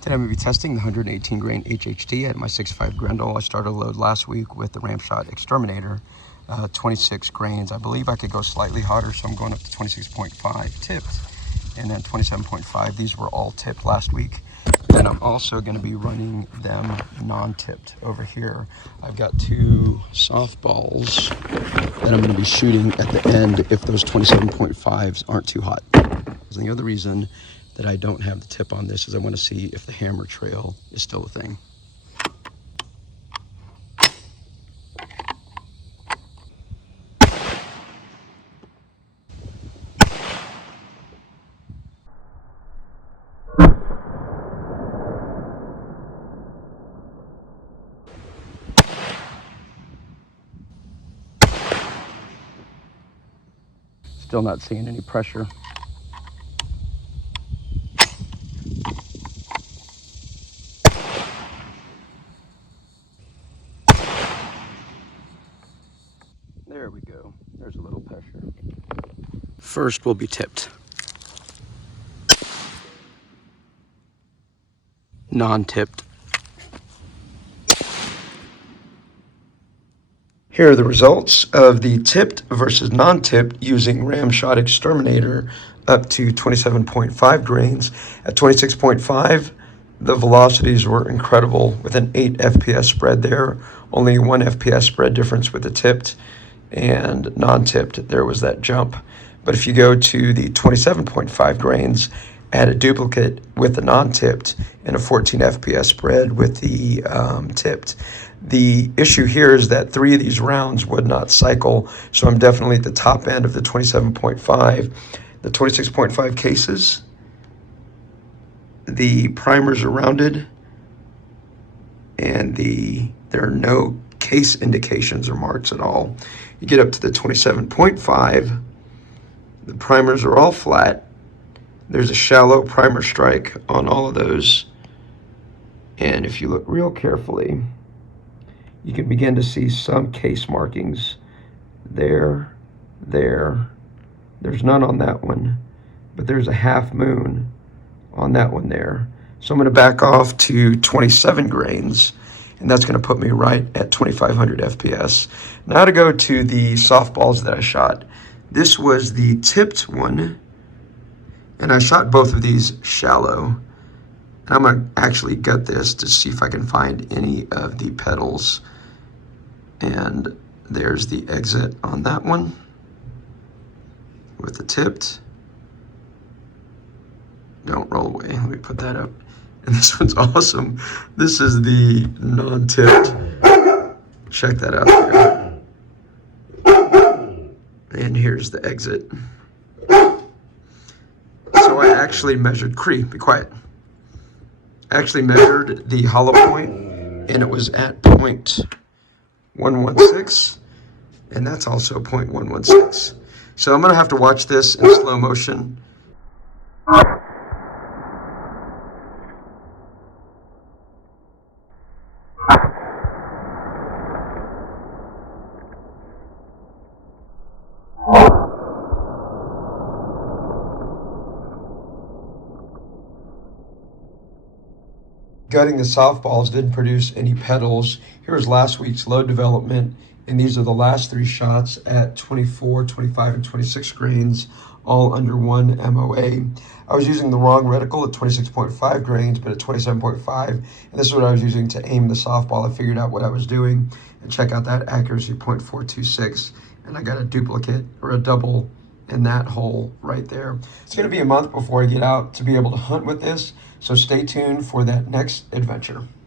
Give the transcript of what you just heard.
Today I'm going to be testing the 118 grain HHT at my 6.5 Grendel. I started a load last week with the Ramshot Exterminator, 26 grains. I believe I could go slightly hotter, so I'm going up to 26.5 tipped, and then 27.5. These were all tipped last week. Then I'm also going to be running them non-tipped over here. I've got two softballs that I'm going to be shooting at the end if those 27.5s aren't too hot. And the other reason that I don't have the tip on this is I want to see if the hammer trail is still a thing. Still not seeing any pressure. There we go. There's a little pressure. First will be tipped. Non-tipped. Here are the results of the tipped versus non-tipped using Ramshot Exterminator up to 27.5 grains. At 26.5, the velocities were incredible with an 8 FPS spread there. Only 1 FPS spread difference with the tipped, and non-tipped, there was that jump. But if you go to the 27.5 grains, add a duplicate with the non-tipped and a 14 FPS spread with the tipped. The issue here is that 3 of these rounds would not cycle, so I'm definitely at the top end of the 27.5. The 26.5 cases, the primers are rounded, and there are no case indications or marks at all. You get up to the 27.5, the primers are all flat. There's a shallow primer strike on all of those. And if you look real carefully, you can begin to see some case markings there. There's none on that one, but there's a half moon on that one there. So I'm going to back off to 27 grains, and that's going to put me right at 2,500 FPS. Now to go to the softballs that I shot. This was the tipped one, and I shot both of these shallow. And I'm going to actually gut this to see if I can find any of the petals. And there's the exit on that one with the tipped. Don't roll away. Let me put that up. And this one's awesome. This is the non-tipped. Check that out there. And here's the exit. So I actually measured, be quiet. I actually measured the hollow point, and it was at 0.116, and that's also 0.116. So I'm gonna have to watch this in slow motion. Gutting the softballs didn't produce any petals. Here's last week's load development, and these are the last 3 shots at 24, 25, and 26 grains, all under 1 MOA. I was using the wrong reticle at 26.5 grains, but at 27.5, and this is what I was using to aim the softball. I figured out what I was doing, and check out that accuracy, 0.426, and I got a duplicate, or a double, in that hole right there. It's going to be a month before I get out to be able to hunt with this, so stay tuned for that next adventure.